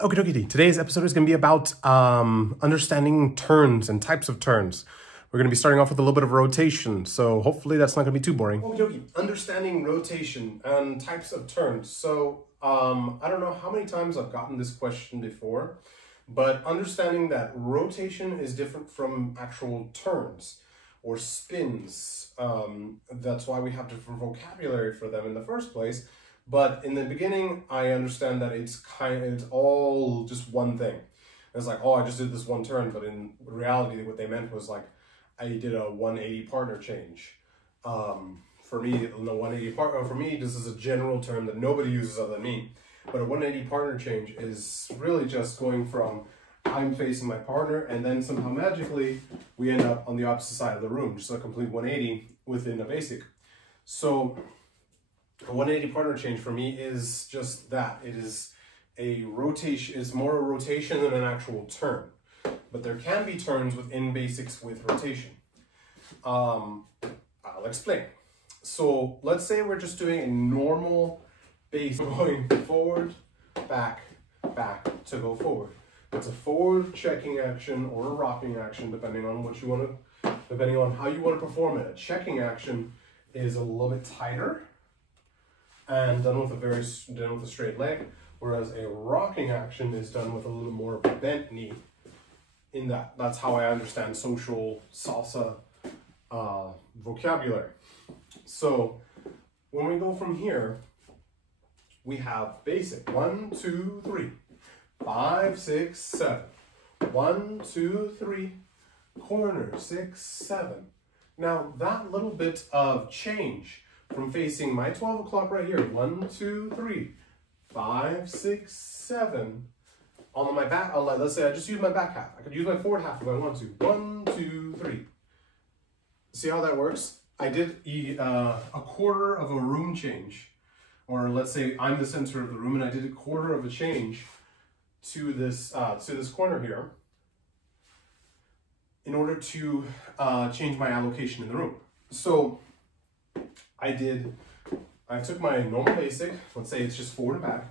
Okie dokie. Today's episode is going to be about understanding turns and types of turns. We're going to be starting off with a little bit of rotation, so hopefully that's not going to be too boring. Okie dokie. Understanding rotation and types of turns. So I don't know how many times I've gotten this question before, but understanding that rotation is different from actual turns or spins. That's why we have different vocabulary for them in the first place. But in the beginning, I understand that it's all just one thing. It's like, oh, I just did this one turn, but in reality, what they meant was like, I did a 180 partner change. For me, for me, this is a general term that nobody uses other than me. But a 180 partner change is really just going from I'm facing my partner, and then somehow magically we end up on the opposite side of the room, just a complete 180 within a basic. So a 180 partner change for me is just that. It is a rotation, it's more a rotation than an actual turn. But there can be turns within basics with rotation. I'll explain. So let's say we're just doing a normal basic going forward, back, back to go forward. It's a forward checking action or a rocking action, depending on what you want to, depending on how you want to perform it. A checking action is a little bit tighter and done with a straight leg, whereas a rocking action is done with a little more of a bent knee. That's how I understand social salsa vocabulary. So when we go from here, we have basic 1, 2, 3, 5, 6, 7, 1, 2, 3, corner 6, 7. Now that little bit of change from facing my 12 o'clock right here, 1, 2, 3, 5, 6, 7. On my back, let's say I just use my back half. I could use my forward half if I want to. 1, 2, 3. See how that works? I did a quarter of a room change. Or let's say I'm the center of the room and I did a quarter of a change to this corner here in order to change my allocation in the room. So I took my normal basic, let's say it's just forward and back,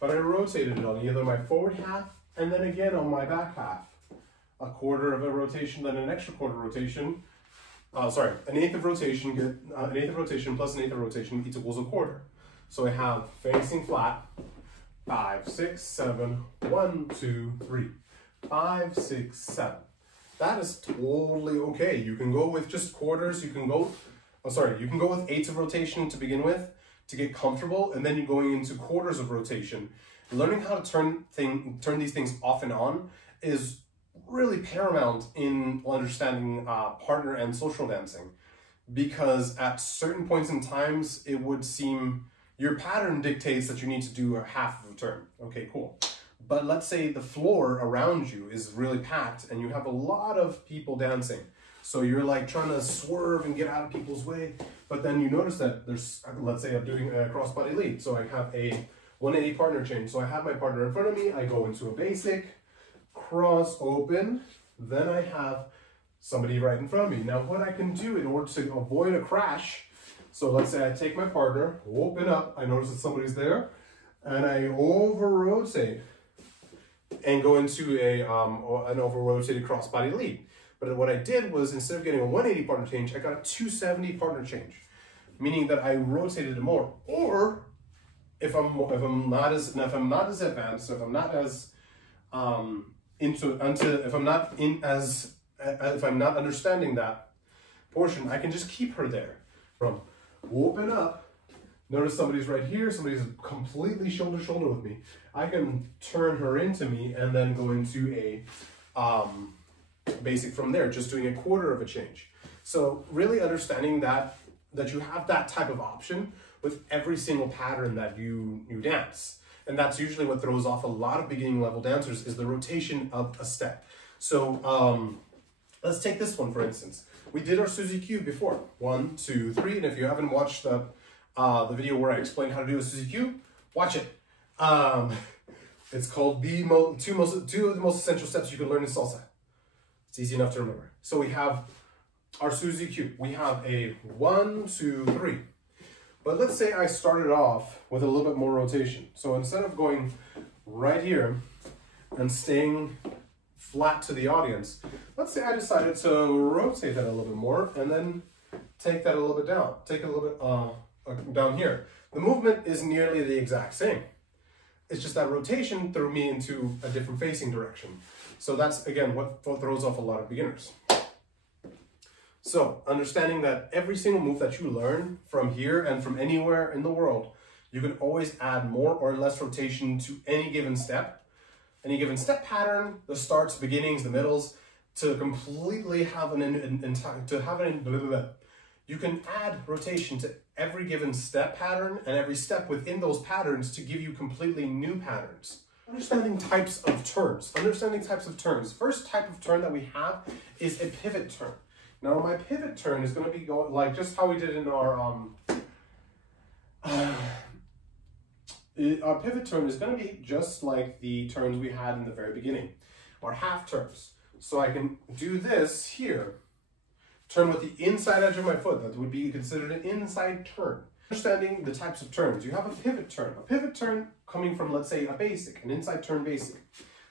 but I rotated it on either my forward half and then again on my back half. A quarter of a rotation, then an extra quarter rotation. An eighth of rotation, an eighth of rotation plus an eighth of rotation equals a quarter. So I have facing flat, 5, 6, 7, 1, 2, 3, 5, 6, 7. That is totally okay. You can go with just quarters, you can go with eighths of rotation to begin with, to get comfortable, and then you're going into quarters of rotation. Learning how to turn these things off and on is really paramount in understanding partner and social dancing, because at certain points in times, it would seem your pattern dictates that you need to do a half of a turn. Okay, cool. But let's say the floor around you is really packed and you have a lot of people dancing. So you're like trying to swerve and get out of people's way, but then you notice that there's, let's say I'm doing a crossbody lead. So I have a 180 partner change. So I have my partner in front of me, I go into a basic, cross open, then I have somebody right in front of me. Now what I can do in order to avoid a crash, so let's say I take my partner, open up, I notice that somebody's there, and I over-rotate and go into an over-rotated crossbody lead. But what I did was, instead of getting a 180 partner change, I got a 270 partner change, meaning that I rotated it more. Or if I'm not as advanced, if I'm not understanding that portion, I can just keep her there. From open up, notice somebody's right here, somebody's completely shoulder to shoulder with me. I can turn her into me and then go into a basic from there, just doing a quarter of a change. So really understanding that you have that type of option with every single pattern that you dance. And that's usually what throws off a lot of beginning level dancers, is the rotation of a step. So let's take this one for instance. We did our Suzy Q before, 1, 2, 3, and if you haven't watched the video where I explained how to do a Suzy Q, watch it. It's called two of the most essential steps you can learn in salsa. It's easy enough to remember. So we have our Suzy Q. We have a 1, 2, 3. But let's say I started off with a little bit more rotation. So instead of going right here, and staying flat to the audience. Let's say I decided to rotate that a little bit more and then take that a little bit down. Take it a little bit down here. The movement is nearly the exact same. It's just that rotation threw me into a different facing direction. So that's, again, what throws off a lot of beginners. So, understanding that every single move that you learn from here and from anywhere in the world, you can always add more or less rotation to any given step pattern, the starts, beginnings, the middles, to completely have you can add rotation to every given step pattern and every step within those patterns to give you completely new patterns. Understanding types of turns. First type of turn that we have is a pivot turn. Now my pivot turn is going to be going like just how we did in our pivot turn is going to be just like the turns we had in the very beginning, or half turns. So I can do this here, turn with the inside edge of my foot. That would be considered an inside turn. Understanding the types of turns. You have a pivot turn. A pivot turn coming from, let's say, a basic, an inside turn basic.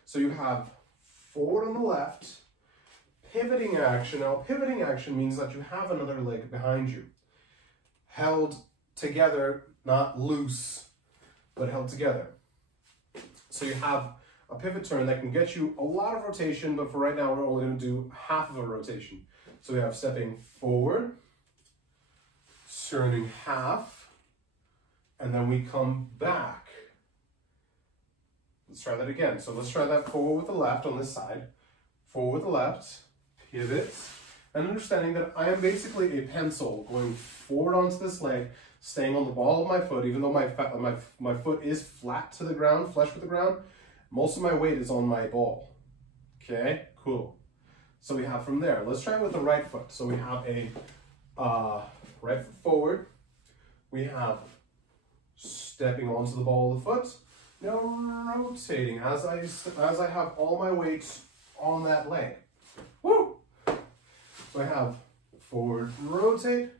So you have forward on the left, pivoting action. Now, pivoting action means that you have another leg behind you, held together, not loose, but held together. So you have a pivot turn that can get you a lot of rotation, but for right now, we're only going to do half of a rotation. So we have stepping forward, turning half, and then we come back. Let's try that again. So let's try that forward with the left on this side. Forward with the left, pivot, and understanding that I am basically a pencil going forward onto this leg, staying on the ball of my foot, even though my foot is flat to the ground, flush with the ground, most of my weight is on my ball. Okay, cool. So we have from there, let's try it with the right foot. So we have a right foot forward. We have stepping onto the ball of the foot. Now rotating as I have all my weight on that leg. Woo! So I have forward rotate.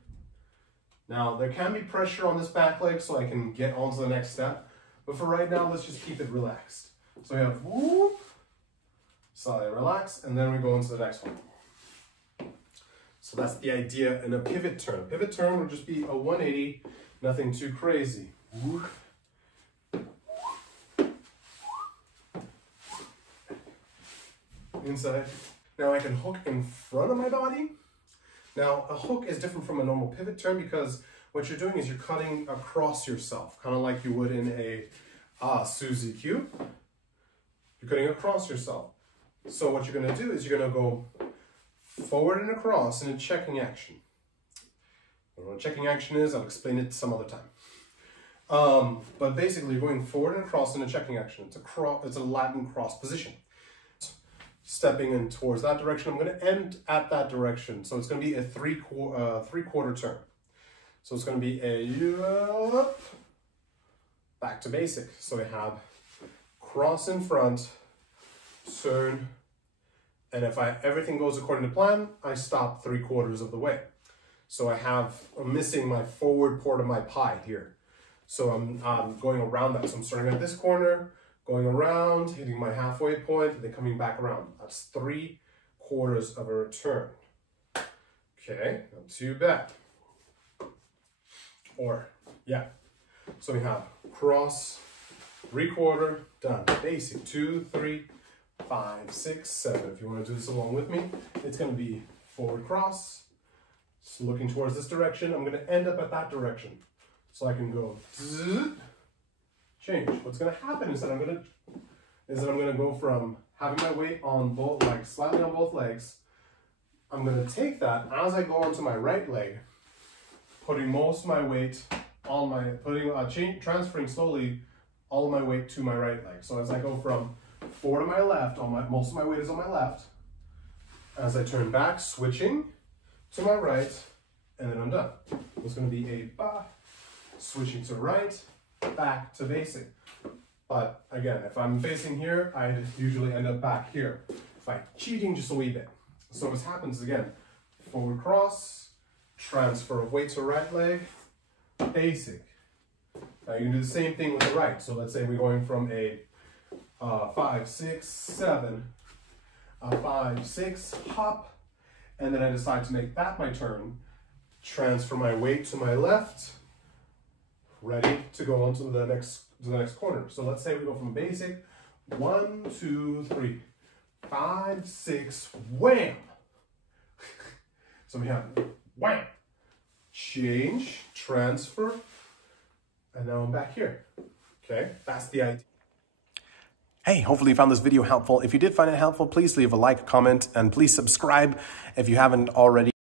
Now there can be pressure on this back leg so I can get onto the next step. But for right now, let's just keep it relaxed. So we have whoop, slightly relax, and then we go into the next one. So that's the idea in a pivot turn. A pivot turn would just be a 180, nothing too crazy. Whoop. Inside. Now I can hook in front of my body. Now a hook is different from a normal pivot turn because what you're doing is you're cutting across yourself, kind of like you would in a Suzy Q. You're cutting across yourself. So what you're going to do is you're going to go forward and across in a checking action. I don't know what checking action is, I'll explain it some other time. But basically you're going forward and across in a checking action. It's a Latin cross position. Stepping in towards that direction, I'm going to end at that direction. So it's going to be a three-quarter turn. So it's going to be a back to basic. So we have cross in front, turn, and if everything goes according to plan, I stop 3/4 of the way. So I'm missing my forward part of my pie here. So I'm going around that. So I'm starting at this corner, going around, hitting my halfway point, and then coming back around. That's 3/4 of a return. Okay, not too bad. Or, yeah. So we have cross, 3/4, done. Basic, 2, 3, 5, 6, 7. If you want to do this along with me, it's going to be forward cross. So looking towards this direction, I'm going to end up at that direction. So I can go zzz, change. What's going to happen is that I'm going to go from having my weight on both, like slightly on both legs. I'm going to take that as I go onto my right leg, putting most of my weight on my, transferring slowly all of my weight to my right leg. So as I go from forward to my left, most of my weight is on my left. As I turn back, switching to my right, and then I'm done. It's going to be a ba, switching to right, back to basic. But again, if I'm facing here, I usually end up back here by cheating just a wee bit. So what happens again, forward cross, transfer of weight to right leg, basic. Now you can do the same thing with the right. So let's say we're going from a 5, 6, 7, 5, 6, hop, and then I decide to make that my turn, transfer my weight to my left, ready to go on to the next corner. So let's say we go from basic, 1, 2, 3, 5, 6, wham. So we have wham, change, transfer, and now I'm back here. Okay, that's the idea. Hey, hopefully you found this video helpful. If you did find it helpful, please leave a like, comment, and please subscribe if you haven't already.